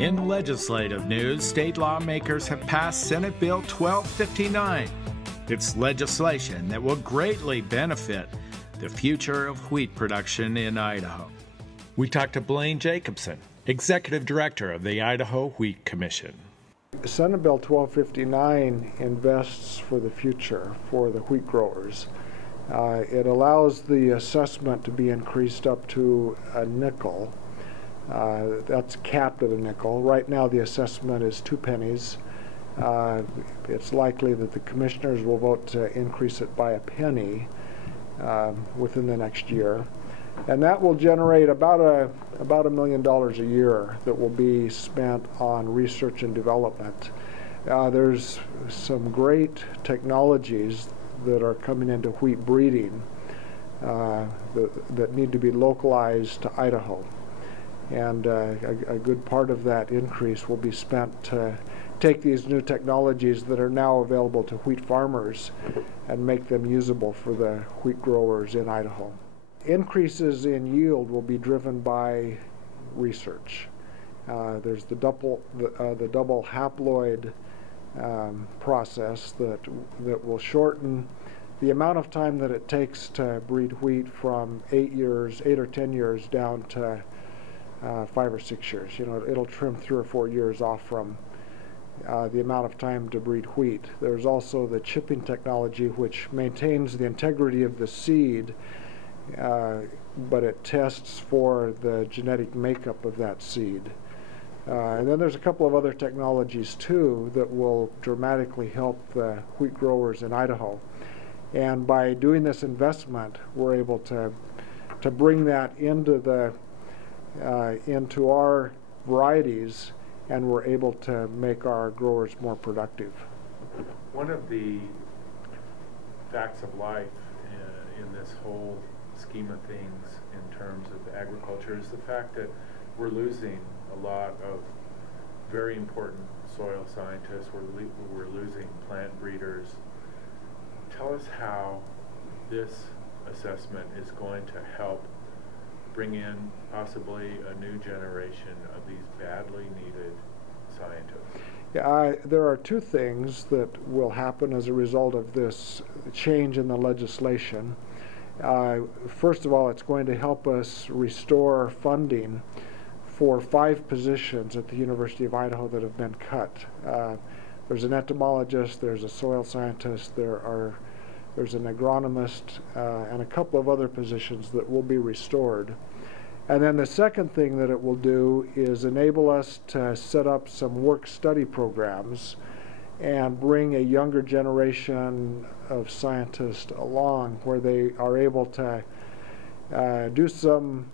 In legislative news, state lawmakers have passed Senate Bill 1259. It's legislation that will greatly benefit the future of wheat production in Idaho. We talked to Blaine Jacobson, Executive Director of the Idaho Wheat Commission. Senate Bill 1259 invests for the future for the wheat growers. It allows the assessment to be increased up to a nickel. That's capped at a nickel. Right now the assessment is 2 pennies. It's likely that the commissioners will vote to increase it by a penny within the next year. And that will generate about $1 million a year that will be spent on research and development. There's some great technologies that are coming into wheat breeding that need to be localized to Idaho. And a good part of that increase will be spent to take these new technologies that are now available to wheat farmers and make them usable for the wheat growers in Idaho. Increases in yield will be driven by research. There's the double haploid process that will shorten the amount of time that it takes to breed wheat from 8 or 10 years down to 5 or 6 years. You know, it'll trim 3 or 4 years off from the amount of time to breed wheat. There's also the chipping technology, which maintains the integrity of the seed, but it tests for the genetic makeup of that seed. And then there's a couple of other technologies too that will dramatically help the wheat growers in Idaho. And by doing this investment, we're able to bring that into our varieties, and we're able to make our growers more productive. One of the facts of life in this whole scheme of things in terms of agriculture is the fact that we're losing a lot of very important soil scientists. We're losing plant breeders. Tell us how this assessment is going to help bring in possibly a new generation of these badly needed scientists. Yeah, there are 2 things that will happen as a result of this change in the legislation. First of all, it's going to help us restore funding for 5 positions at the University of Idaho that have been cut. There's an entomologist, there's a soil scientist, there's an agronomist, and a couple of other positions that will be restored. And then the second thing that it will do is enable us to set up some work-study programs and bring a younger generation of scientists along where they are able to do some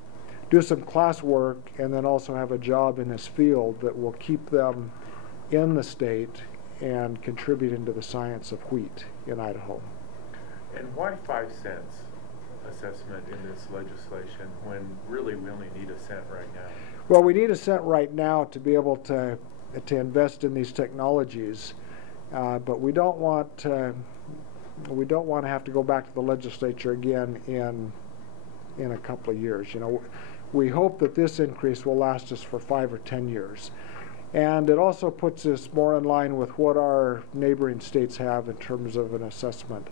classwork and then also have a job in this field that will keep them in the state and contributing to the science of wheat in Idaho. And why 5 cents assessment in this legislation when really we only need a cent right now? Well, we need a cent right now to be able to invest in these technologies, but we don't want to have to go back to the legislature again in a couple of years. You know, we hope that this increase will last us for 5 or 10 years. And it also puts us more in line with what our neighboring states have in terms of an assessment.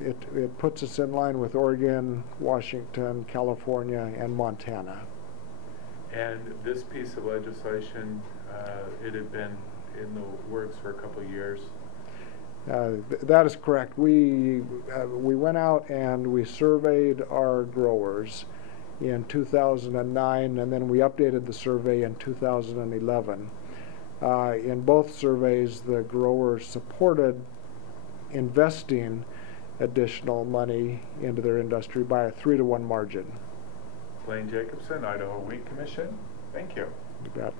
It puts us in line with Oregon, Washington, California, and Montana. And this piece of legislation, it had been in the works for a couple of years. That is correct. We went out and we surveyed our growers in 2009, and then we updated the survey in 2011. In both surveys, the growers supported investing additional money into their industry by a 3-to-1 margin. Blaine Jacobson, Idaho Wheat Commission. Thank you. You bet.